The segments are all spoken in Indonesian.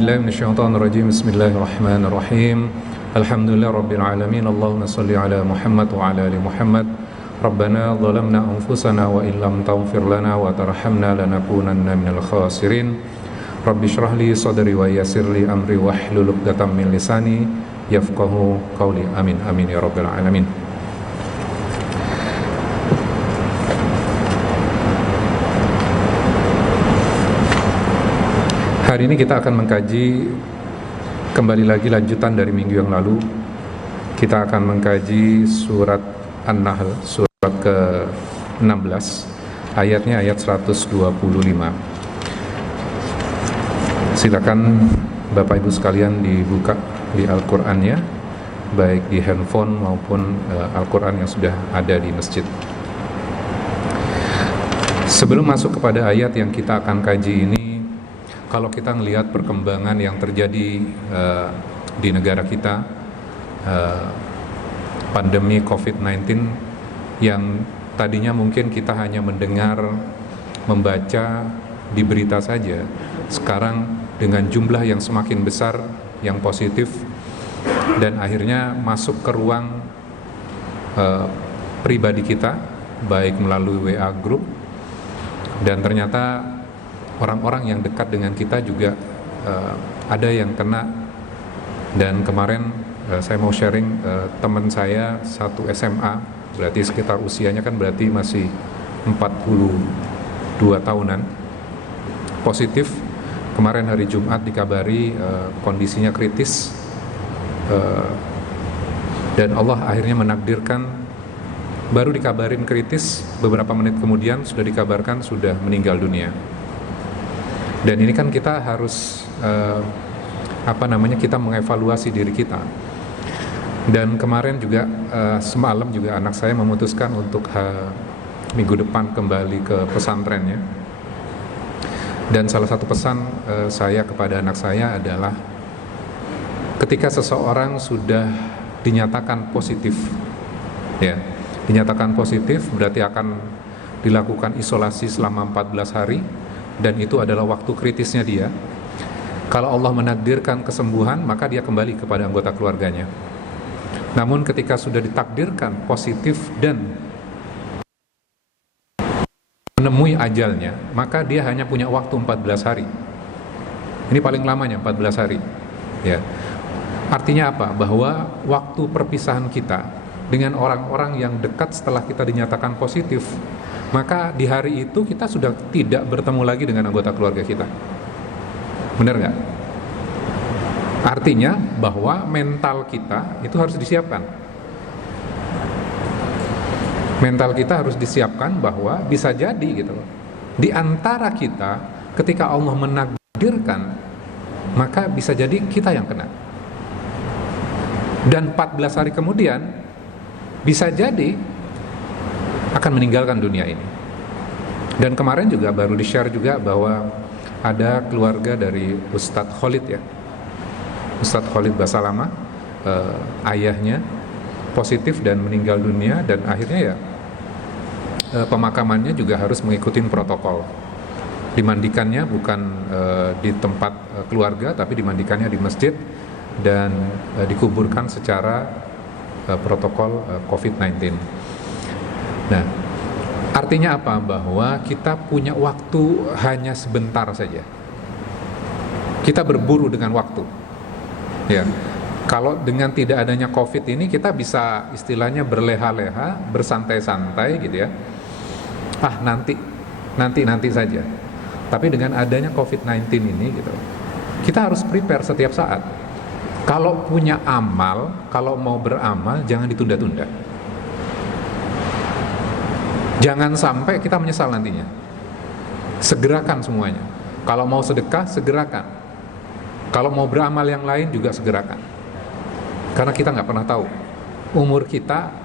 billahi minasyaitonir rajim. Bismillahirrahmanirrahim. Alhamdulillahirabbil alamin. Allahumma shalli ala Muhammad wa ala ali Muhammad. Rabbana zalamna anfusana wa illam taghfir lana wa tarhamna lanakunanna minal khasirin. Rabbi shrah li sadri wa yassir li amri wahlul 'uqdatam min lisani yafqahu qawli. Amin amin ya rabbal alamin. Hari ini kita akan mengkaji kembali lagi lanjutan dari minggu yang lalu. Kita akan mengkaji surat An-Nahl, surat ke-16, ayatnya ayat 125. Silakan Bapak Ibu sekalian dibuka di Al-Qur'annya, baik di handphone maupun Al-Qur'an yang sudah ada di masjid. Sebelum masuk kepada ayat yang kita akan kaji ini, kalau kita melihat perkembangan yang terjadi di negara kita, pandemi COVID-19 yang tadinya mungkin kita hanya mendengar, membaca di berita saja, sekarang dengan jumlah yang semakin besar yang positif dan akhirnya masuk ke ruang pribadi kita, baik melalui WA group, dan ternyata orang-orang yang dekat dengan kita juga ada yang kena. Dan kemarin saya mau sharing, teman saya satu SMA, berarti sekitar usianya kan berarti masih 42 tahunan, positif. Kemarin hari Jumat dikabari kondisinya kritis, dan Allah akhirnya menakdirkan, baru dikabarin kritis, beberapa menit kemudian sudah dikabarkan sudah meninggal dunia. Dan ini kan kita harus kita mengevaluasi diri kita. Dan kemarin juga semalam juga anak saya memutuskan untuk minggu depan kembali ke pesantrennya. Dan salah satu pesan saya kepada anak saya adalah, ketika seseorang sudah dinyatakan positif, ya, dinyatakan positif berarti akan dilakukan isolasi selama 14 hari. Dan itu adalah waktu kritisnya dia. Kalau Allah menakdirkan kesembuhan, maka dia kembali kepada anggota keluarganya. Namun ketika sudah ditakdirkan positif dan menemui ajalnya, maka dia hanya punya waktu 14 hari. Ini paling lamanya 14 hari. Ya. Artinya apa? Bahwa waktu perpisahan kita dengan orang-orang yang dekat setelah kita dinyatakan positif, maka di hari itu kita sudah tidak bertemu lagi dengan anggota keluarga kita. Benar nggak? Artinya bahwa mental kita itu harus disiapkan. Mental kita harus disiapkan bahwa bisa jadi gitu loh, di antara kita ketika Allah menakdirkan, maka bisa jadi kita yang kena. Dan 14 hari kemudian bisa jadi akan meninggalkan dunia ini. Dan kemarin juga baru di-share juga bahwa ada keluarga dari Ustadz Khalid, ya, Ustadz Khalid Basalamah, ayahnya positif dan meninggal dunia. Dan akhirnya ya pemakamannya juga harus mengikuti protokol. Dimandikannya bukan di tempat keluarga, tapi dimandikannya di masjid dan dikuburkan secara protokol COVID-19. Nah, artinya apa? Bahwa kita punya waktu hanya sebentar saja. Kita berburu dengan waktu. Ya. Kalau dengan tidak adanya COVID ini, kita bisa istilahnya berleha-leha, bersantai-santai gitu ya. Nanti saja. Tapi dengan adanya COVID-19 ini gitu, kita harus prepare setiap saat. Kalau punya amal, kalau mau beramal, jangan ditunda-tunda. Jangan sampai kita menyesal nantinya. Segerakan semuanya. Kalau mau sedekah, segerakan. Kalau mau beramal yang lain juga segerakan. Karena kita nggak pernah tahu umur kita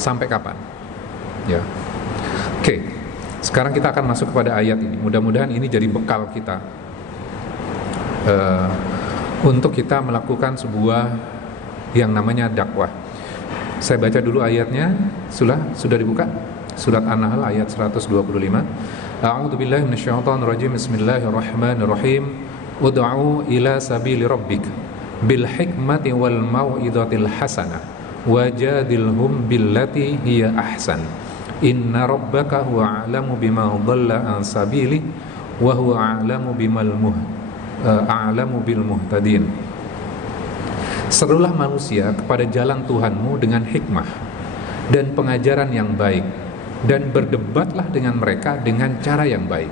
sampai kapan. Ya. Oke. Sekarang kita akan masuk kepada ayat ini. Mudah-mudahan ini jadi bekal kita untuk kita melakukan sebuah yang namanya dakwah. Saya baca dulu ayatnya. Sudah dibuka? Surat An-Nahl ayat 125. A'udzubillahi minasyaitonir rajim. Bismillahirrahmanirrahim. ud'u ila sabili rabbik bil hikmati wal mau'izatil hasanah wajadilhum billati hiya ahsan inna rabbaka huwa a'lamu bima dhalla an sabili wa huwa a'lamu bil muhtadin. Serulah manusia kepada jalan Tuhanmu dengan hikmah dan pengajaran yang baik, dan berdebatlah dengan mereka dengan cara yang baik.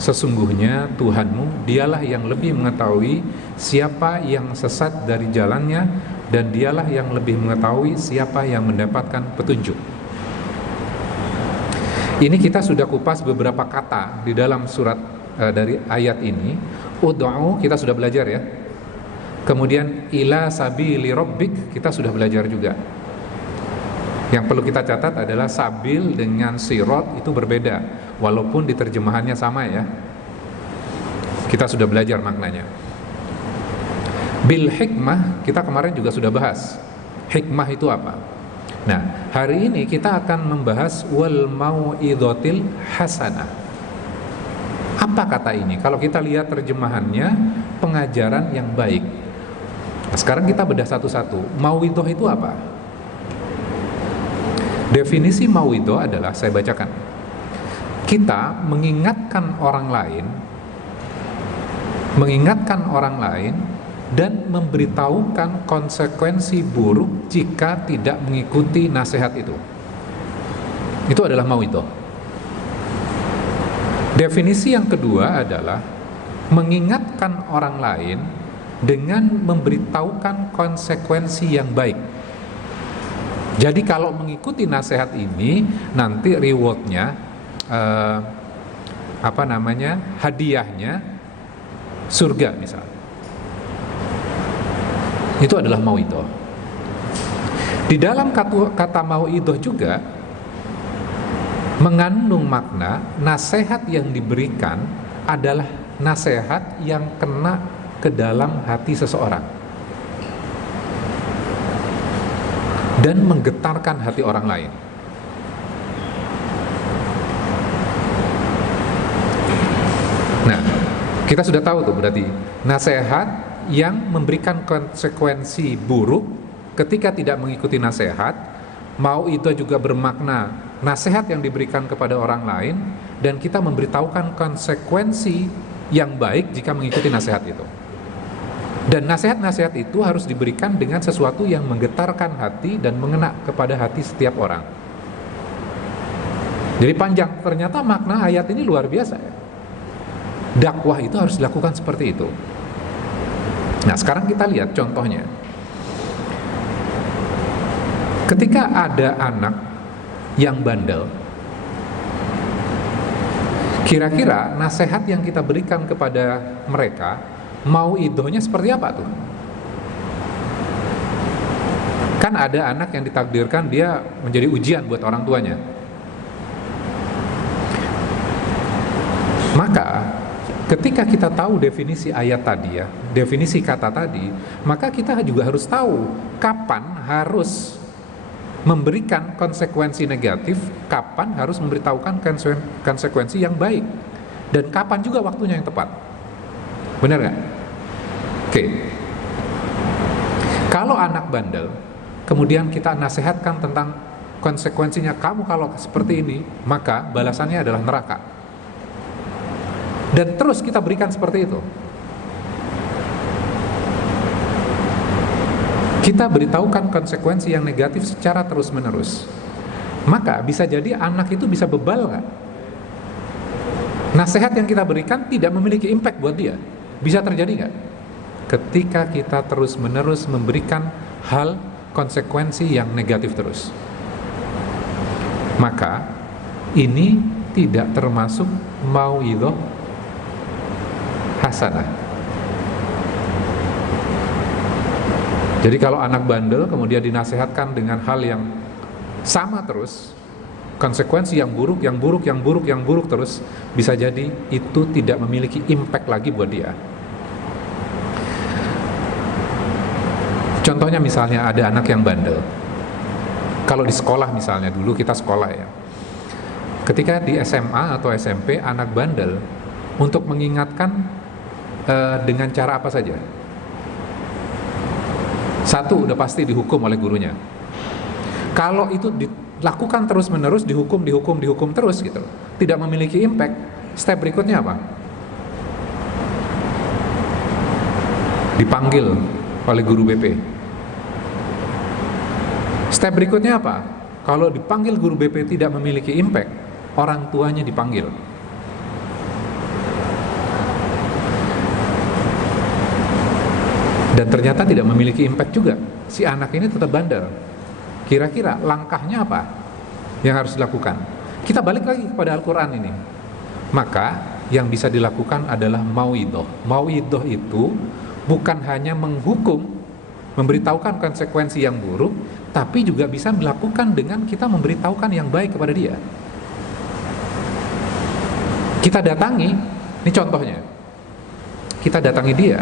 Sesungguhnya Tuhanmu dialah yang lebih mengetahui siapa yang sesat dari jalannya, dan dialah yang lebih mengetahui siapa yang mendapatkan petunjuk. Ini kita sudah kupas beberapa kata di dalam surat dari ayat ini. Ud'u kita sudah belajar ya. Kemudian ila sabili rabbik kita sudah belajar juga. Yang perlu kita catat adalah sabil dengan sirat itu berbeda, walaupun di terjemahannya sama ya. Kita sudah belajar maknanya. Bil hikmah kita kemarin juga sudah bahas. Hikmah itu apa? Nah, hari ini kita akan membahas wal mau'izatil hasanah. Apa kata ini? Kalau kita lihat terjemahannya, pengajaran yang baik. Nah, sekarang kita bedah satu-satu. Mau'izah itu apa? Definisi mau'izah adalah, saya bacakan. Kita mengingatkan orang lain dan memberitahukan konsekuensi buruk jika tidak mengikuti nasihat itu. Itu adalah mau'izah. Definisi yang kedua adalah mengingatkan orang lain dengan memberitahukan konsekuensi yang baik. Jadi kalau mengikuti nasihat ini, nanti rewardnya, hadiahnya surga misal. Itu adalah mau'izah. Di dalam kata mau'izah juga mengandung makna nasihat yang diberikan adalah nasihat yang kena ke dalam hati seseorang dan menggetarkan hati orang lain. Nah, kita sudah tahu tuh berarti nasihat yang memberikan konsekuensi buruk ketika tidak mengikuti nasihat. Mau'izah juga bermakna nasihat yang diberikan kepada orang lain dan kita memberitahukan konsekuensi yang baik jika mengikuti nasihat itu. Dan nasihat-nasihat itu harus diberikan dengan sesuatu yang menggetarkan hati dan mengena kepada hati setiap orang. Jadi panjang, ternyata makna ayat ini luar biasa ya. Dakwah itu harus dilakukan seperti itu. Nah, sekarang kita lihat contohnya. Ketika ada anak yang bandel, kira-kira nasihat yang kita berikan kepada mereka, mau'izahnya seperti apa tuh? Kan ada anak yang ditakdirkan dia menjadi ujian buat orang tuanya. Maka ketika kita tahu definisi ayat tadi ya, definisi kata tadi, maka kita juga harus tahu kapan harus memberikan konsekuensi negatif, kapan harus memberitahukan konsekuensi yang baik, dan kapan juga waktunya yang tepat. Benar gak? Oke. Kalau anak bandel, kemudian kita nasihatkan tentang konsekuensinya, kamu kalau seperti ini, maka balasannya adalah neraka. Dan terus kita berikan seperti itu. Kita beritahukan konsekuensi yang negatif secara terus-menerus. Maka bisa jadi anak itu bisa bebal gak? Nasihat yang kita berikan tidak memiliki impact buat dia. Bisa terjadi gak? Ketika kita terus-menerus memberikan hal konsekuensi yang negatif terus. Maka ini tidak termasuk mau'izah hasanah. Jadi kalau anak bandel kemudian dinasehatkan dengan hal yang sama terus, konsekuensi yang buruk, yang buruk, yang buruk, yang buruk terus, bisa jadi itu tidak memiliki impact lagi buat dia. Contohnya misalnya ada anak yang bandel. Kalau di sekolah misalnya, dulu kita sekolah ya. Ketika di SMA atau SMP anak bandel, untuk mengingatkan dengan cara apa saja? Satu, udah pasti dihukum oleh gurunya. Kalau itu dilakukan terus-menerus, dihukum terus gitu, tidak memiliki impact, step berikutnya apa? Dipanggil oleh guru BP. Step berikutnya apa? Kalau dipanggil guru BP tidak memiliki impact, orang tuanya dipanggil. Dan ternyata tidak memiliki impact juga. Si anak ini tetap bandel. Kira-kira langkahnya apa yang harus dilakukan? Kita balik lagi kepada Al-Quran ini. Maka yang bisa dilakukan adalah mauidhah. Mauidhah itu bukan hanya menghukum, memberitahukan konsekuensi yang buruk, tapi juga bisa dilakukan dengan kita memberitahukan yang baik kepada dia. Kita datangi, ini contohnya. Kita datangi dia.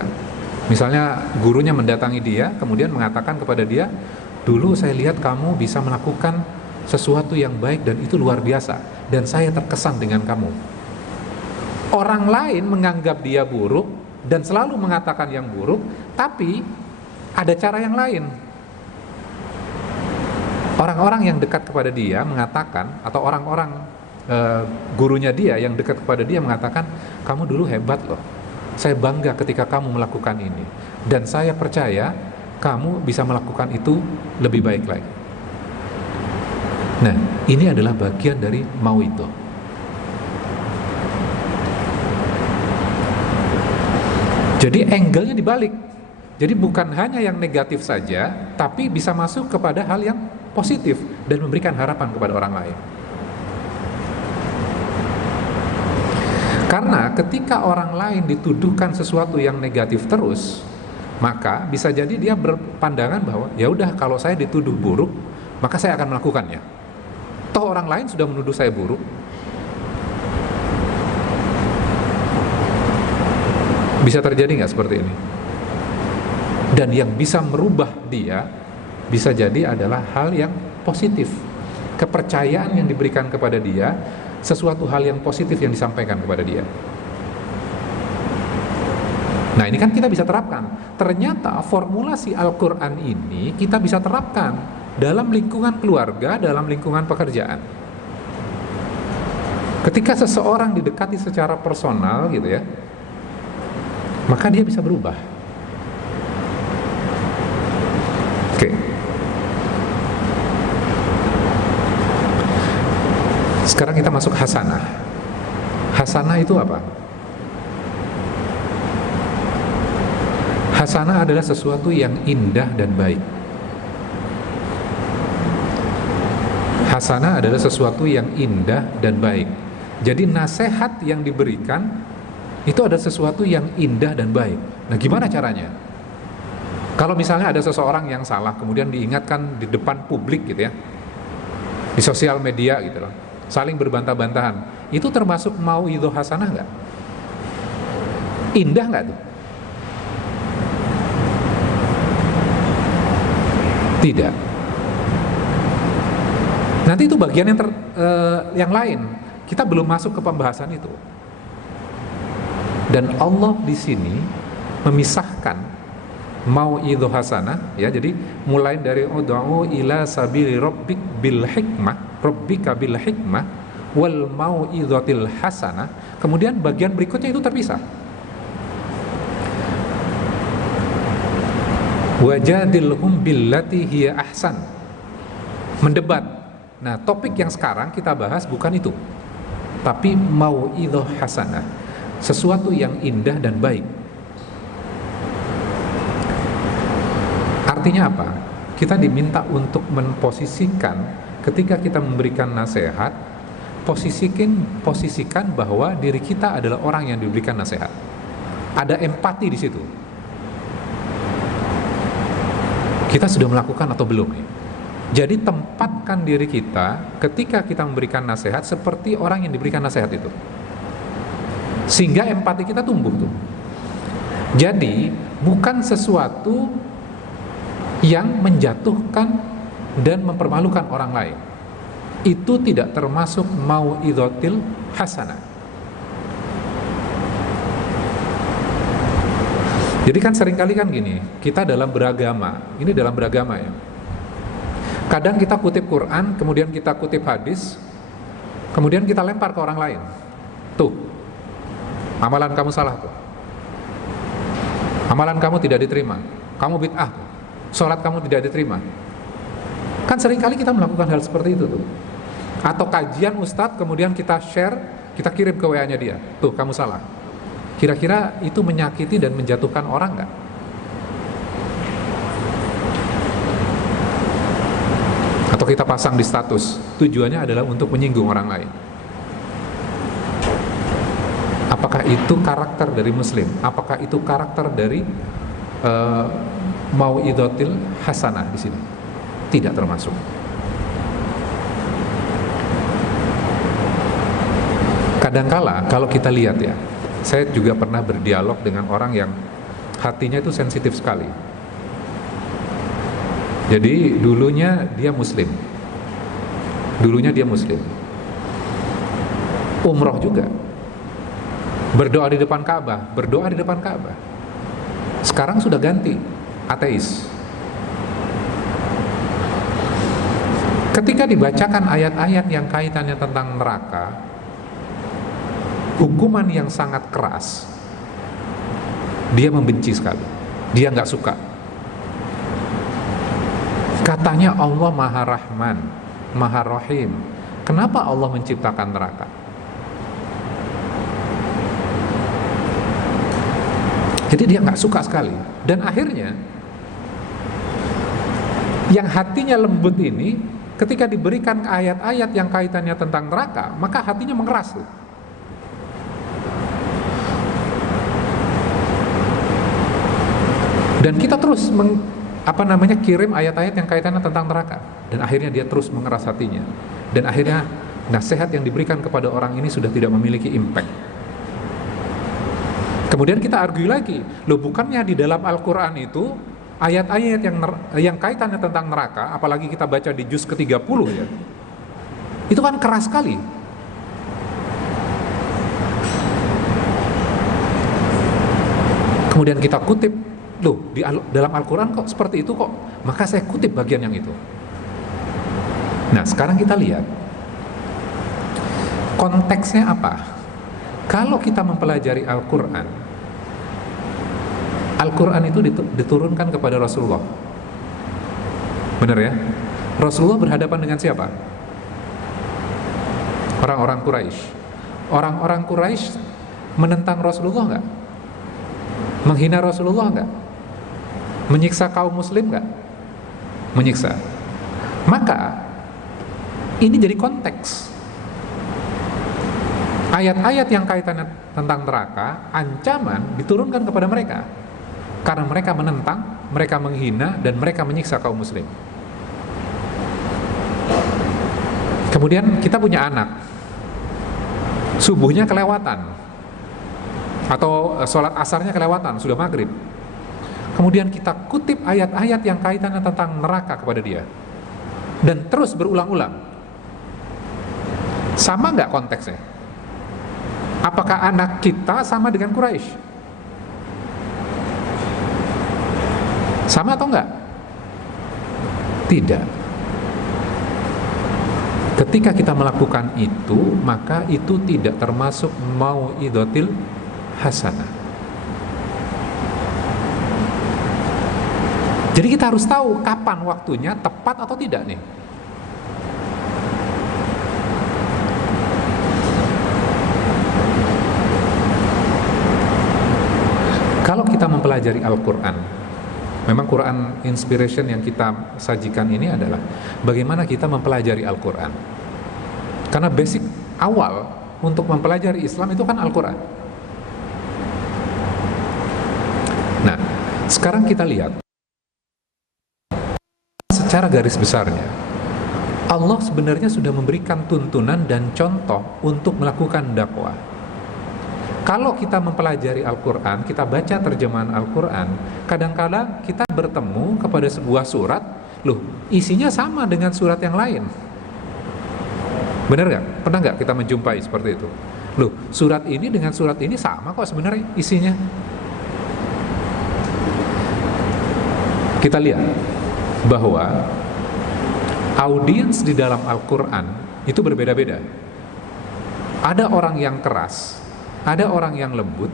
Misalnya gurunya mendatangi dia, kemudian mengatakan kepada dia, dulu saya lihat kamu bisa melakukan sesuatu yang baik dan itu luar biasa, dan saya terkesan dengan kamu. Orang lain menganggap dia buruk dan selalu mengatakan yang buruk, tapi ada cara yang lain. Orang-orang yang dekat kepada dia mengatakan, atau orang-orang gurunya dia yang dekat kepada dia mengatakan, kamu dulu hebat loh, saya bangga ketika kamu melakukan ini, dan saya percaya kamu bisa melakukan itu lebih baik lagi. Nah, ini adalah bagian dari mauidhah. Jadi angle-nya dibalik. Jadi bukan hanya yang negatif saja, tapi bisa masuk kepada hal yang positif dan memberikan harapan kepada orang lain. Karena ketika orang lain dituduhkan sesuatu yang negatif terus, maka bisa jadi dia berpandangan bahwa ya udah, kalau saya dituduh buruk, maka saya akan melakukannya. Toh orang lain sudah menuduh saya buruk. Bisa terjadi nggak seperti ini? Dan yang bisa merubah dia bisa jadi adalah hal yang positif, kepercayaan yang diberikan kepada dia, sesuatu hal yang positif yang disampaikan kepada dia. Nah, ini kan kita bisa terapkan. Ternyata formulasi Al-Quran ini kita bisa terapkan dalam lingkungan keluarga, dalam lingkungan pekerjaan. Ketika seseorang didekati secara personal gitu ya, maka dia bisa berubah. Oke. Sekarang kita masuk hasanah. Hasanah itu apa? Hasanah adalah sesuatu yang indah dan baik. Hasanah adalah sesuatu yang indah dan baik. Jadi nasihat yang diberikan itu ada sesuatu yang indah dan baik. Nah, gimana caranya? Kalau misalnya ada seseorang yang salah, kemudian diingatkan di depan publik gitu ya, di sosial media gitu loh, saling berbantah-bantahan, itu termasuk mauidhah hasanah nggak? Indah nggak tuh? Tidak. Nanti itu bagian yang lain. Kita belum masuk ke pembahasan itu. Dan Allah di sini memisahkan mauidhah hasanah ya. Jadi mulai dari ud'u ila sabili rabbik bil hikmah, rabbika bil hikmah wal mauidhatil hasanah. Kemudian bagian berikutnya itu terpisah. Wajadilhum billati hiya ahsan. Mendebat. Nah, topik yang sekarang kita bahas bukan itu, tapi mauidhah hasanah, sesuatu yang indah dan baik. Artinya apa? Kita diminta untuk memposisikan, ketika kita memberikan nasihat, posisikan bahwa diri kita adalah orang yang diberikan nasihat. Ada empati di situ. Kita sudah melakukan atau belum nih? Jadi tempatkan diri kita ketika kita memberikan nasihat seperti orang yang diberikan nasihat itu, sehingga empati kita tumbuh tuh. Jadi bukan sesuatu yang menjatuhkan dan mempermalukan orang lain. Itu tidak termasuk mauidhatil hasanah. Jadi kan seringkali kan gini, kita dalam beragama, ini dalam beragama ya, kadang kita kutip Quran, kemudian kita kutip hadis, kemudian kita lempar ke orang lain. Tuh, amalan kamu salah tuh, amalan kamu tidak diterima, kamu bid'ah, sholat kamu tidak diterima. Kan seringkali kita melakukan hal seperti itu tuh. Atau kajian ustadz, kemudian kita share, kita kirim ke WA-nya dia, tuh kamu salah. Kira-kira itu menyakiti dan menjatuhkan orang nggak? Atau kita pasang di status, tujuannya adalah untuk menyinggung orang lain. Apakah itu karakter dari muslim? Apakah itu karakter dari mau'idotil hasanah di sini? Tidak termasuk. Kadangkala kalau kita lihat ya, saya juga pernah berdialog dengan orang yang hatinya itu sensitif sekali. Jadi dulunya dia muslim, umroh juga, berdoa di depan Ka'bah, sekarang sudah ganti ateis. Ketika dibacakan ayat-ayat yang kaitannya tentang neraka, hukuman yang sangat keras, dia membenci sekali, dia nggak suka. Katanya Allah Maha Rahman, Maha Rahim. Kenapa Allah menciptakan neraka? Jadi dia nggak suka sekali. Dan akhirnya yang hatinya lembut ini, ketika diberikan ayat-ayat yang kaitannya tentang neraka, maka hatinya mengeras tuh. Dan kita terus kirim ayat-ayat yang kaitannya tentang neraka, dan akhirnya dia terus mengeras hatinya, dan akhirnya nasihat yang diberikan kepada orang ini sudah tidak memiliki impact. Kemudian kita argue lagi, loh bukannya di dalam Al-Quran itu ayat-ayat yang kaitannya tentang neraka, apalagi kita baca di juz ke-30 ya, itu kan keras sekali. Kemudian kita kutip, loh di dalam Al-Quran kok seperti itu kok, maka saya kutip bagian yang itu. Nah sekarang kita lihat konteksnya apa. Kalau kita mempelajari Al-Quran itu diturunkan kepada Rasulullah, benar ya? Rasulullah berhadapan dengan siapa? Orang-orang Quraisy. Orang-orang Quraisy menentang Rasulullah nggak? Menghina Rasulullah nggak? Menyiksa kaum muslim nggak? Menyiksa. Maka ini jadi konteks. Ayat-ayat yang kaitannya tentang neraka, ancaman diturunkan kepada mereka karena mereka menentang, mereka menghina, dan mereka menyiksa kaum muslim. Kemudian kita punya anak, subuhnya kelewatan, atau sholat asarnya kelewatan, sudah maghrib. Kemudian kita kutip ayat-ayat yang kaitannya tentang neraka kepada dia, dan terus berulang-ulang. Sama nggak konteksnya? Apakah anak kita sama dengan Quraisy? Sama atau enggak? Tidak. Ketika kita melakukan itu, maka itu tidak termasuk mau'idotil hasanah. Jadi kita harus tahu kapan waktunya, tepat atau tidak nih. Kalau kita mempelajari Al-Quran, memang Quran Inspiration yang kita sajikan ini adalah bagaimana kita mempelajari Al-Quran. Karena basic awal untuk mempelajari Islam itu kan Al-Quran. Nah, sekarang kita lihat secara garis besarnya, Allah sebenarnya sudah memberikan tuntunan dan contoh untuk melakukan dakwah. Kalau kita mempelajari Al-Quran, kita baca terjemahan Al-Quran, kadang-kadang kita bertemu kepada sebuah surat, loh isinya sama dengan surat yang lain. Benar gak? Pernah gak kita menjumpai seperti itu? Loh surat ini dengan surat ini sama kok sebenarnya isinya. Kita lihat bahwa audiens di dalam Al-Quran itu berbeda-beda. Ada orang yang keras, ada orang yang lembut.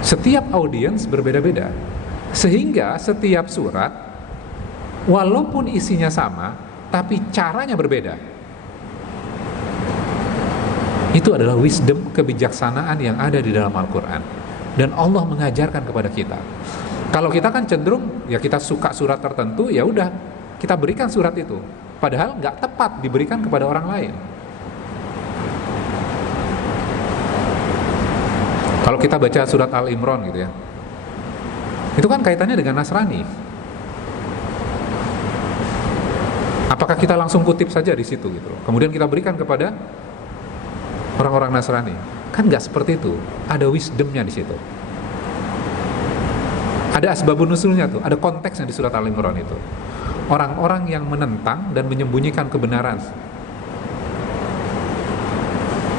Setiap audiens berbeda-beda, sehingga setiap surat walaupun isinya sama, tapi caranya berbeda. Itu adalah wisdom, kebijaksanaan yang ada di dalam Al-Quran. Dan Allah mengajarkan kepada kita. Kalau kita kan cenderung, ya kita suka surat tertentu, ya udah kita berikan surat itu. Padahal nggak tepat diberikan kepada orang lain. Kalau kita baca surat Al-Imran gitu ya, itu kan kaitannya dengan Nasrani. Apakah kita langsung kutip saja di situ gitu loh, kemudian kita berikan kepada orang-orang Nasrani? Kan nggak seperti itu. Ada wisdomnya di situ. Ada asbabun nusulnya tuh, ada konteksnya di surat Al-Imran itu. Orang-orang yang menentang dan menyembunyikan kebenaran,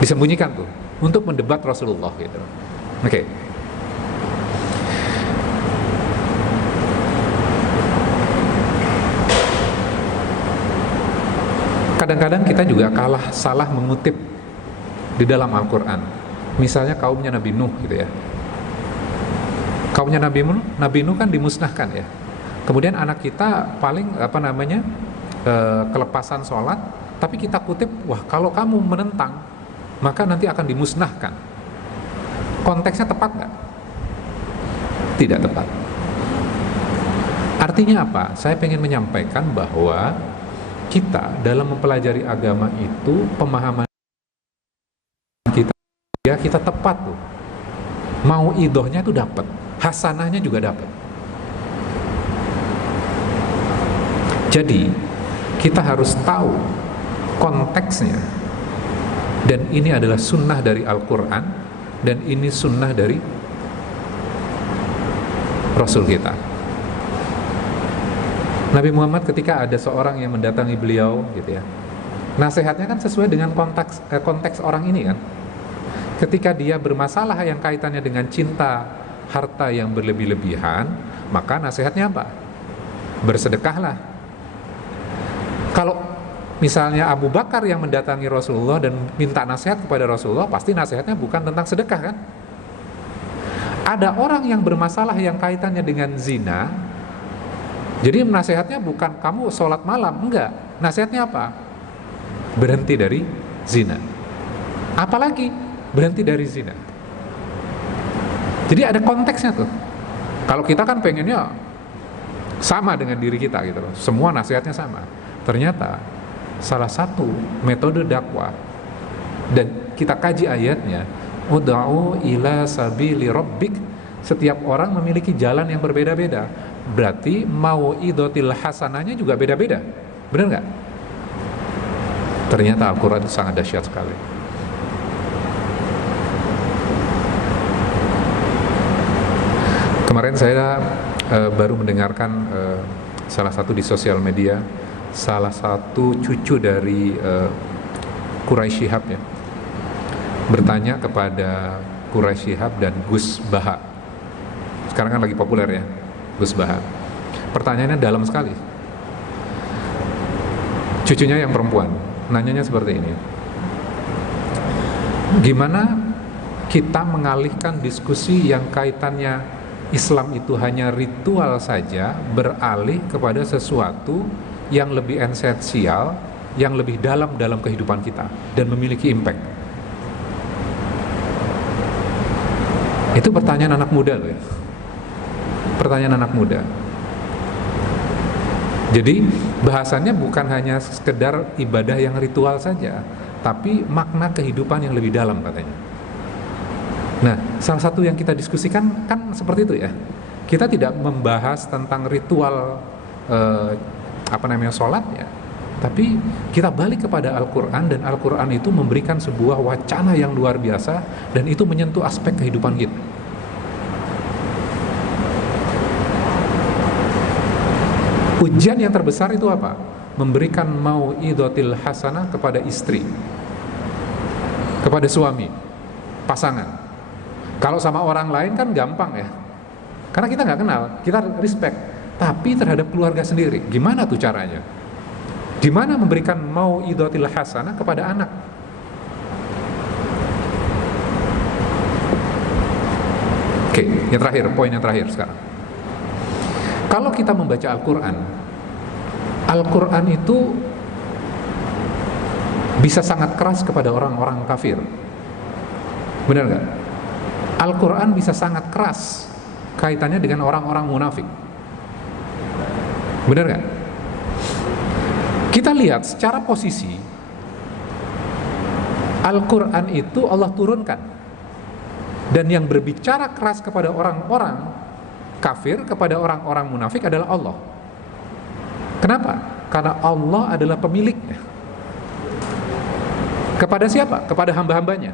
disembunyikan tuh untuk mendebat Rasulullah gitu. Oke. Kadang-kadang kita juga salah mengutip di dalam Al-Quran. Misalnya kaumnya Nabi Nuh gitu ya. Kaumnya Nabi Nuh kan dimusnahkan ya. Kemudian anak kita paling kelepasan sholat, tapi kita kutip, wah kalau kamu menentang maka nanti akan dimusnahkan. Konteksnya tepat nggak? Tidak tepat. Artinya apa? Saya pengen menyampaikan bahwa kita dalam mempelajari agama itu, pemahaman kita, ya kita tepat tuh. Mau idohnya tuh dapat, hasanahnya juga dapat. Jadi kita harus tahu konteksnya. Dan ini adalah sunnah dari Al-Quran, dan ini sunnah dari Rasul kita. Nabi Muhammad ketika ada seorang yang mendatangi beliau gitu ya, nasihatnya kan sesuai dengan konteks orang ini kan. Ketika dia bermasalah yang kaitannya dengan cinta harta yang berlebih-lebihan, maka nasihatnya apa? Bersedekahlah. Kalau misalnya Abu Bakar yang mendatangi Rasulullah dan minta nasihat kepada Rasulullah, pasti nasihatnya bukan tentang sedekah kan? Ada orang yang bermasalah yang kaitannya dengan zina, jadi nasihatnya bukan kamu sholat malam, enggak. Nasihatnya apa? Berhenti dari zina. Apalagi berhenti dari zina. Jadi ada konteksnya tuh. Kalau kita kan pengennya sama dengan diri kita gitu loh, semua nasihatnya sama. Ternyata salah satu metode dakwah, dan kita kaji ayatnya, ud'u ila sabili rabbik, setiap orang memiliki jalan yang berbeda-beda. Berarti mau idotil hasanahnya juga beda-beda. Benar nggak? Ternyata Al-Quran itu sangat dahsyat sekali. Kemarin saya baru mendengarkan salah satu di sosial media, salah satu cucu dari Quraisy Shihab ya, bertanya kepada Quraisy Shihab dan Gus Baha. Sekarang kan lagi populer ya, Gus Baha. Pertanyaannya dalam sekali. Cucunya yang perempuan nanyanya seperti ini: gimana kita mengalihkan diskusi yang kaitannya Islam itu hanya ritual saja, beralih kepada sesuatu yang lebih esensial, yang lebih dalam kehidupan kita dan memiliki impact. Itu pertanyaan anak muda loh ya. Pertanyaan anak muda. Jadi bahasannya bukan hanya sekedar ibadah yang ritual saja, tapi makna kehidupan yang lebih dalam katanya. Nah, salah satu yang kita diskusikan kan seperti itu ya. Kita tidak membahas tentang ritual sholat ya, tapi kita balik kepada Al-Quran, dan Al-Quran itu memberikan sebuah wacana yang luar biasa, dan itu menyentuh aspek kehidupan kita. Ujian yang terbesar itu apa? Memberikan mau'idotil hasanah kepada istri, kepada suami, pasangan. Kalau sama orang lain kan gampang ya, karena kita nggak kenal, kita respect. tapi terhadap keluarga sendiri. Gimana tuh caranya? Gimana memberikan mau'izatil hasanah kepada anak? Oke, yang terakhir, poin yang terakhir sekarang. Kalau kita membaca Al-Quran, Al-Quran itu bisa sangat keras kepada orang-orang kafir. Benar nggak? Al-Quran bisa sangat keras kaitannya dengan orang-orang munafik. Benar nggak? Kita lihat secara posisi, Al-Quran itu Allah turunkan, dan yang berbicara keras kepada orang-orang kafir, kepada orang-orang munafik adalah Allah. Kenapa? Karena Allah adalah pemiliknya. Kepada siapa? Kepada hamba-hambanya.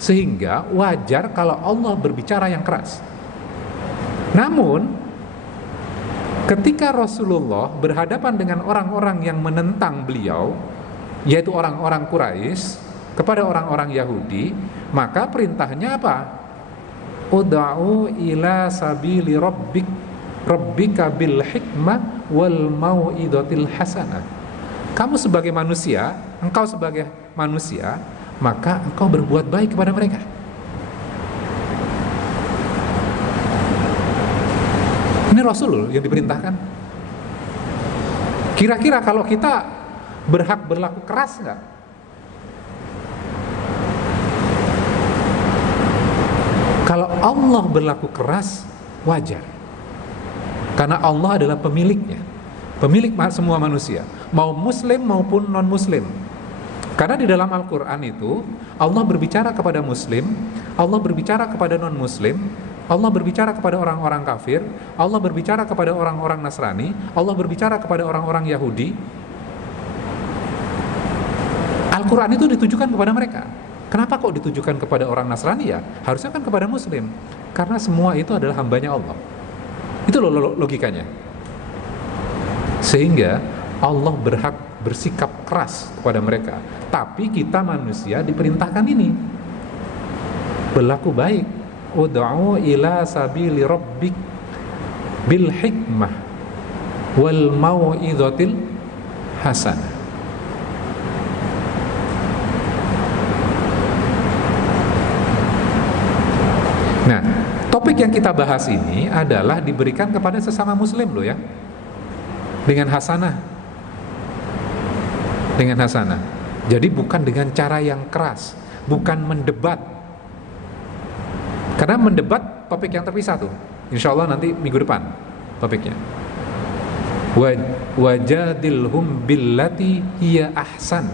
Sehingga wajar kalau Allah berbicara yang keras. Namun ketika Rasulullah berhadapan dengan orang-orang yang menentang beliau, yaitu orang-orang Quraisy, kepada orang-orang Yahudi, maka perintahnya apa? Ud'u ila sabili rabbika bil hikmah wal mau'izatil hasanah. Kamu sebagai manusia, engkau sebagai manusia, maka engkau berbuat baik kepada mereka. Ini Rasul yang diperintahkan. Kira-kira kalau kita berhak berlaku keras nggak? Kalau Allah berlaku keras, wajar. Karena Allah adalah pemiliknya, pemilik semua manusia, mau muslim maupun non-muslim. Karena di dalam Al-Quran itu Allah berbicara kepada muslim, Allah berbicara kepada non-muslim, Allah berbicara kepada orang-orang kafir, Allah berbicara kepada orang-orang Nasrani, Allah berbicara kepada orang-orang Yahudi. Al-Quran itu ditujukan kepada mereka. Kenapa kok ditujukan kepada orang Nasrani ya? Harusnya kan kepada muslim. Karena semua itu adalah hambanya Allah. Itu loh logikanya. Sehingga Allah berhak bersikap keras kepada mereka. Tapi kita manusia diperintahkan ini, berlaku baik. Ud'u ila sabili rabbik bil hikmah wal mau'izatil hasanah. Nah, topik yang kita bahas ini adalah diberikan kepada sesama muslim loh ya, dengan hasanah. Dengan hasanah. Jadi bukan dengan cara yang keras, bukan mendebat. Karena mendebat topik yang terpisah tuh. Insya Allah nanti minggu depan topiknya. Wajadilhum billati hiya ahsan.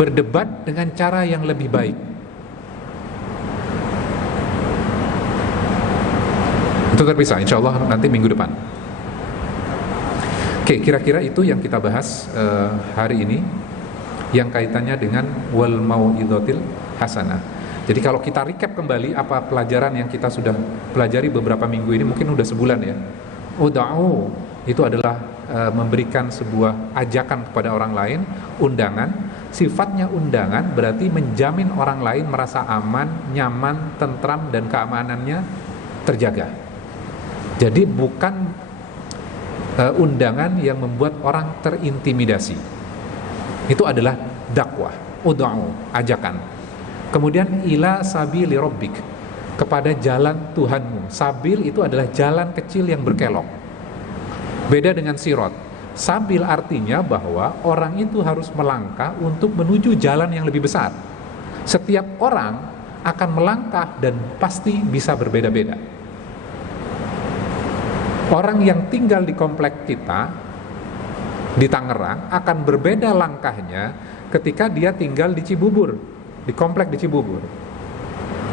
Berdebat dengan cara yang lebih baik. Itu terpisah, insya Allah nanti minggu depan. Oke, kira-kira itu yang kita bahas hari ini, yang kaitannya dengan wal mau'izatil hasanah. Jadi kalau kita recap kembali apa pelajaran yang kita sudah pelajari beberapa minggu ini, mungkin udah sebulan ya. Ud'u itu adalah memberikan sebuah ajakan kepada orang lain, undangan. Sifatnya undangan berarti menjamin orang lain merasa aman, nyaman, tentram, dan keamanannya terjaga. Jadi bukan undangan yang membuat orang terintimidasi. Itu adalah dakwah, ud'u, ajakan. Kemudian ila sabili rabbik, kepada jalan Tuhanmu. Sabil itu adalah jalan kecil yang berkelok. Beda dengan sirat. Sabil artinya bahwa orang itu harus melangkah untuk menuju jalan yang lebih besar. Setiap orang akan melangkah dan pasti bisa berbeda-beda. Orang yang tinggal di komplek kita di Tangerang akan berbeda langkahnya ketika dia tinggal di Cibubur, di komplek di Cibubur.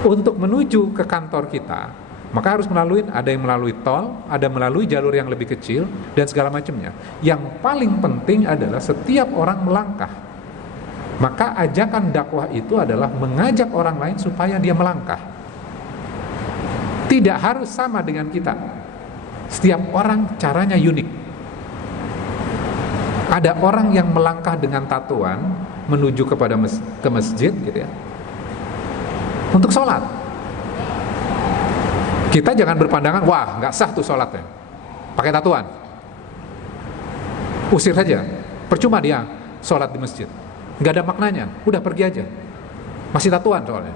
Untuk menuju ke kantor kita, maka harus ada yang melalui tol, ada melalui jalur yang lebih kecil, dan segala macamnya. Yang paling penting adalah setiap orang melangkah. Maka ajakan dakwah itu adalah mengajak orang lain supaya dia melangkah. Tidak harus sama dengan kita. Setiap orang caranya unik. Ada orang yang melangkah dengan tatoan menuju ke masjid gitu ya, untuk sholat. Kita jangan berpandangan, wah nggak sah tuh sholatnya. pakai tatuan, usir saja, percuma dia sholat di masjid, nggak ada maknanya, udah pergi aja, masih tatuan soalnya.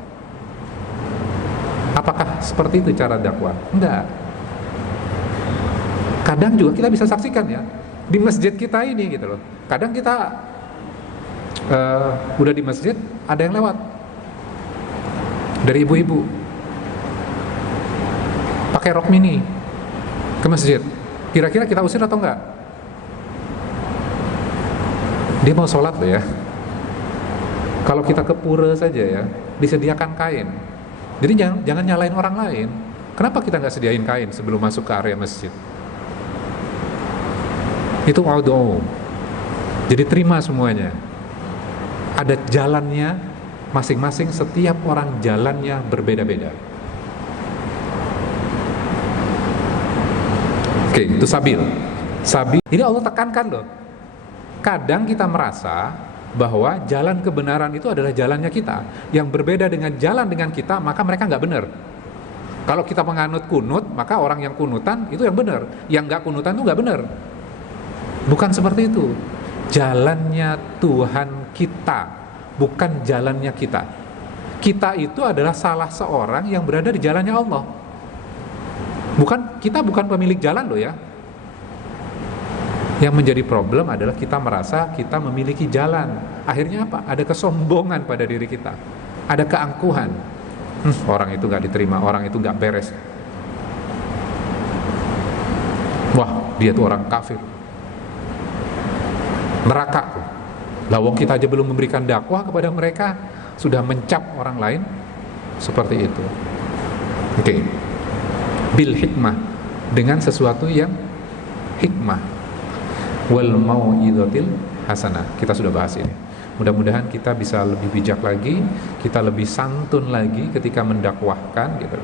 Apakah seperti itu cara dakwah? Enggak. Kadang juga kita bisa saksikan ya, di masjid kita ini gitu loh, kadang kita udah di masjid, ada yang lewat dari ibu-ibu pakai rok mini ke masjid. Kira-kira kita usir atau enggak? Dia mau sholat loh ya. Kalau kita ke pura saja ya, disediakan kain. Jadi jangan nyalain orang lain. Kenapa kita nggak sediain kain sebelum masuk ke area masjid? Itu audo. Jadi terima semuanya. Ada jalannya masing-masing, setiap orang jalannya berbeda-beda. Oke, itu sabil. Sabil. Ini Allah tekankan loh. Kadang kita merasa bahwa jalan kebenaran itu adalah jalannya kita. Yang berbeda dengan jalan dengan kita, maka mereka nggak benar. Kalau kita menganut kunut, maka orang yang kunutan itu yang benar. Yang nggak kunutan itu nggak benar. Bukan seperti itu. Jalannya Tuhan kita, bukan jalannya kita. Kita itu adalah salah seorang yang berada di jalannya Allah. Kita bukan pemilik jalan loh ya. Yang menjadi problem adalah kita merasa kita memiliki jalan. Akhirnya apa? Ada kesombongan pada diri kita, ada keangkuhan. Orang itu gak diterima, orang itu gak beres. Wah, dia tuh orang kafir, neraka tuh. Lawang kita aja belum memberikan dakwah kepada mereka, sudah mencap orang lain seperti itu. Oke. Bil hikmah, dengan sesuatu yang hikmah. Wal mau'izatil hasanah. Kita sudah bahas ini. Mudah-mudahan kita bisa lebih bijak lagi, kita lebih santun lagi ketika mendakwahkan gitu.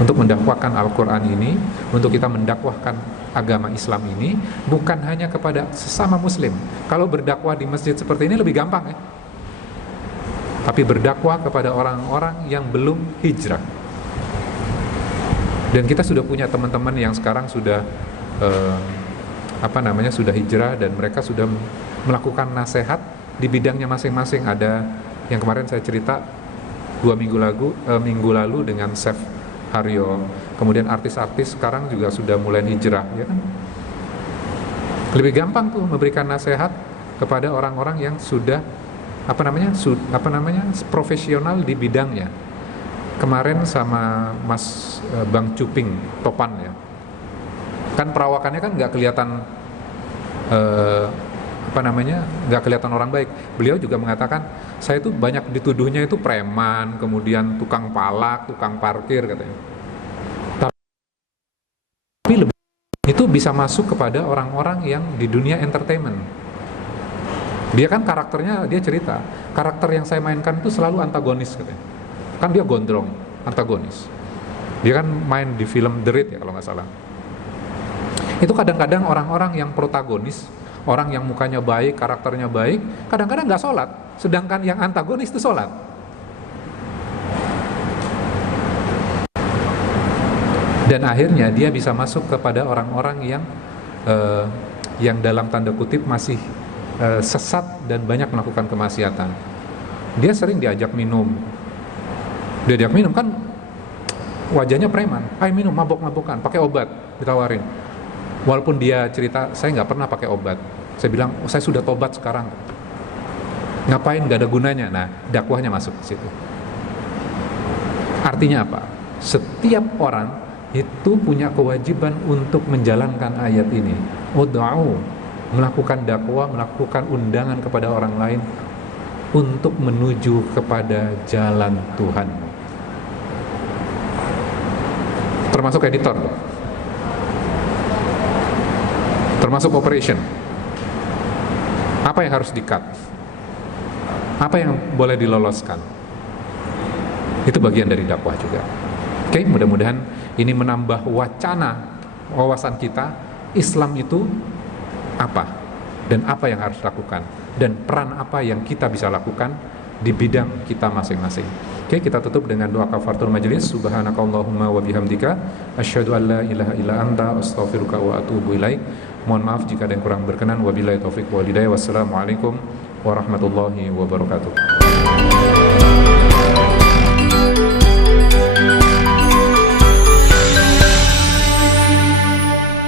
Untuk mendakwahkan Al-Qur'an ini, untuk kita mendakwahkan agama Islam ini bukan hanya kepada sesama muslim. Kalau berdakwah di masjid seperti ini lebih gampang ya. Tapi berdakwah kepada orang-orang yang belum hijrah. Dan kita sudah punya teman-teman yang sekarang sudah sudah hijrah, dan mereka sudah melakukan nasihat di bidangnya masing-masing. Ada yang kemarin saya cerita 2 minggu lalu dengan Chef Haryo. Kemudian artis-artis sekarang juga sudah mulai hijrah, ya kan? Lebih gampang tuh memberikan nasihat kepada orang-orang yang sudah profesional di bidangnya. Kemarin sama Mas Bang Cuping Topan ya. Kan perawakannya kan nggak kelihatan nggak kelihatan orang baik. Beliau juga mengatakan, saya itu banyak dituduhnya itu preman, kemudian tukang palak, tukang parkir katanya. Tapi lebih itu bisa masuk kepada orang-orang yang di dunia entertainment. Dia kan karakternya, dia cerita, karakter yang saya mainkan itu selalu antagonis katanya. Kan dia gondrong, antagonis. Dia kan main di film The Raid ya kalau nggak salah. Itu kadang-kadang orang-orang yang protagonis, orang yang mukanya baik, karakternya baik, kadang-kadang nggak sholat, sedangkan yang antagonis itu sholat. Dan akhirnya dia bisa masuk kepada orang-orang yang dalam tanda kutip masih sesat dan banyak melakukan kemaksiatan. Dia sering diajak minum kan wajahnya preman, ayo minum, mabok-mabokan, pakai obat, ditawarin. Walaupun dia cerita, saya nggak pernah pakai obat. Saya bilang, saya sudah tobat sekarang. Ngapain, nggak ada gunanya. Nah, dakwahnya masuk ke situ. Artinya apa? Setiap orang itu punya kewajiban untuk menjalankan ayat ini. Ud'u, melakukan dakwah, melakukan undangan kepada orang lain untuk menuju kepada jalan Tuhan. Termasuk editor, termasuk operation. Apa yang harus di-cut? Apa yang boleh diloloskan? Itu bagian dari dakwah juga. Oke, mudah-mudahan ini menambah wawasan kita, Islam itu apa dan apa yang harus dilakukan, dan peran apa yang kita bisa lakukan di bidang kita masing-masing. Oke, kita tutup dengan doa kafaratul majelis. Subhanakallahumma wa bihamdika asyhadu an la ilaha illa anta astaghfiruka wa atubu ilaik. Mohon maaf jika ada yang kurang berkenan. Wabillahi taufiq wal hidayah. Wassalamualaikum warahmatullahi wabarakatuh.